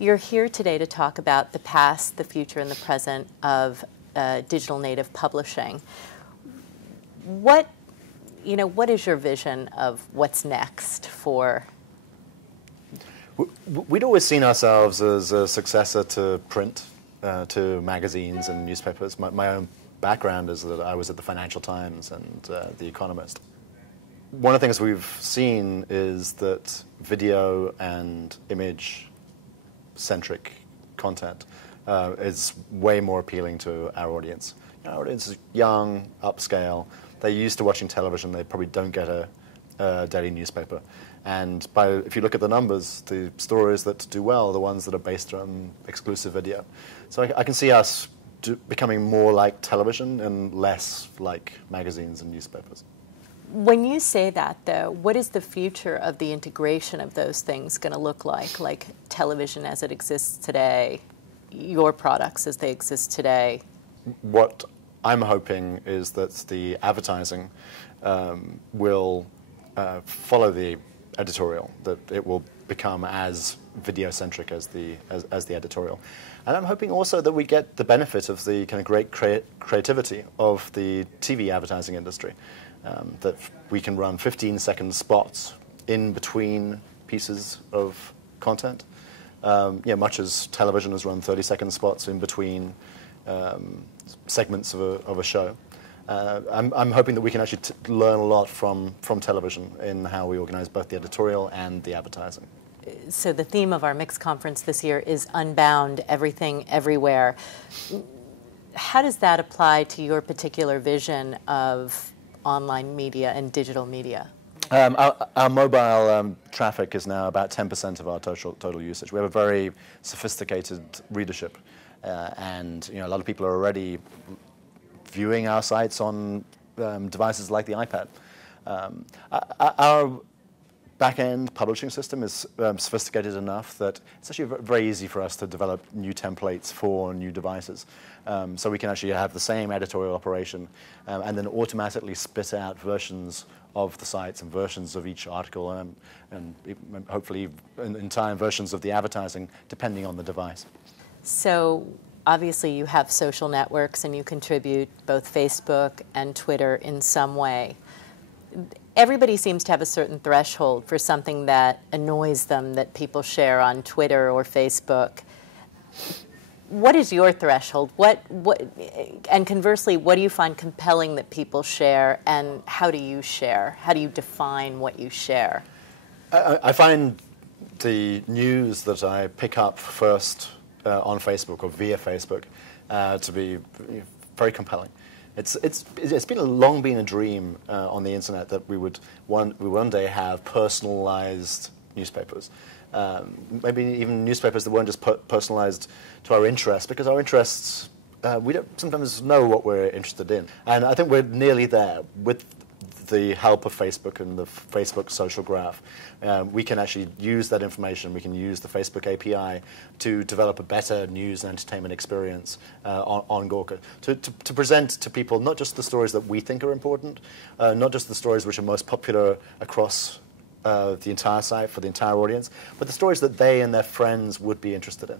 You're here today to talk about the past, the future, and the present of digital native publishing. What is your vision of what's next for? We'd always seen ourselves as a successor to print, to magazines and newspapers. My own background is that I was at the Financial Times and The Economist. One of the things we've seen is that video and image-centric content is way more appealing to our audience. Our audience is young, upscale. They're used to watching television. They probably don't get a daily newspaper. And if you look at the numbers, the stories that do well are the ones that are based on exclusive video. So I can see us becoming more like television and less like magazines and newspapers. When you say that, though, what is the future of the integration of those things going to look like television as it exists today, your products as they exist today? What I'm hoping is that the advertising will follow the editorial, that it will become as video-centric as the editorial. And I'm hoping also that we get the benefit of the kind of great creativity of the TV advertising industry, that we can run 15-second spots in between pieces of content, much as television has run 30-second spots in between segments of a show. I'm hoping that we can actually learn a lot from television in how we organize both the editorial and the advertising. So the theme of our MIXX conference this year is Unbound, Everything, Everywhere. How does that apply to your particular vision of online media and digital media? Our mobile traffic is now about 10% of our total usage. We have a very sophisticated readership, and a lot of people are already viewing our sites on devices like the iPad. Our back-end publishing system is sophisticated enough that it's actually very easy for us to develop new templates for new devices. So we can actually have the same editorial operation and then automatically spit out versions of the sites and versions of each article and hopefully in time versions of the advertising depending on the device. So obviously you have social networks and you contribute both Facebook and Twitter in some way. Everybody seems to have a certain threshold for something that annoys them that people share on Twitter or Facebook. What is your threshold? And conversely, what do you find compelling that people share, and how do you share? How do you define what you share? I find the news that I pick up first on Facebook or via Facebook to be very compelling. It's long been a dream on the internet that we would one day have personalized newspapers. Maybe even newspapers that weren't just personalized to our interests, because our interests, we don't sometimes know what we're interested in. And I think we're nearly there with the help of Facebook and the Facebook social graph. We can actually use that information. We can use the Facebook API to develop a better news and entertainment experience on Gawker, to present to people not just the stories that we think are important, not just the stories which are most popular across the entire site for the entire audience, but the stories that they and their friends would be interested in.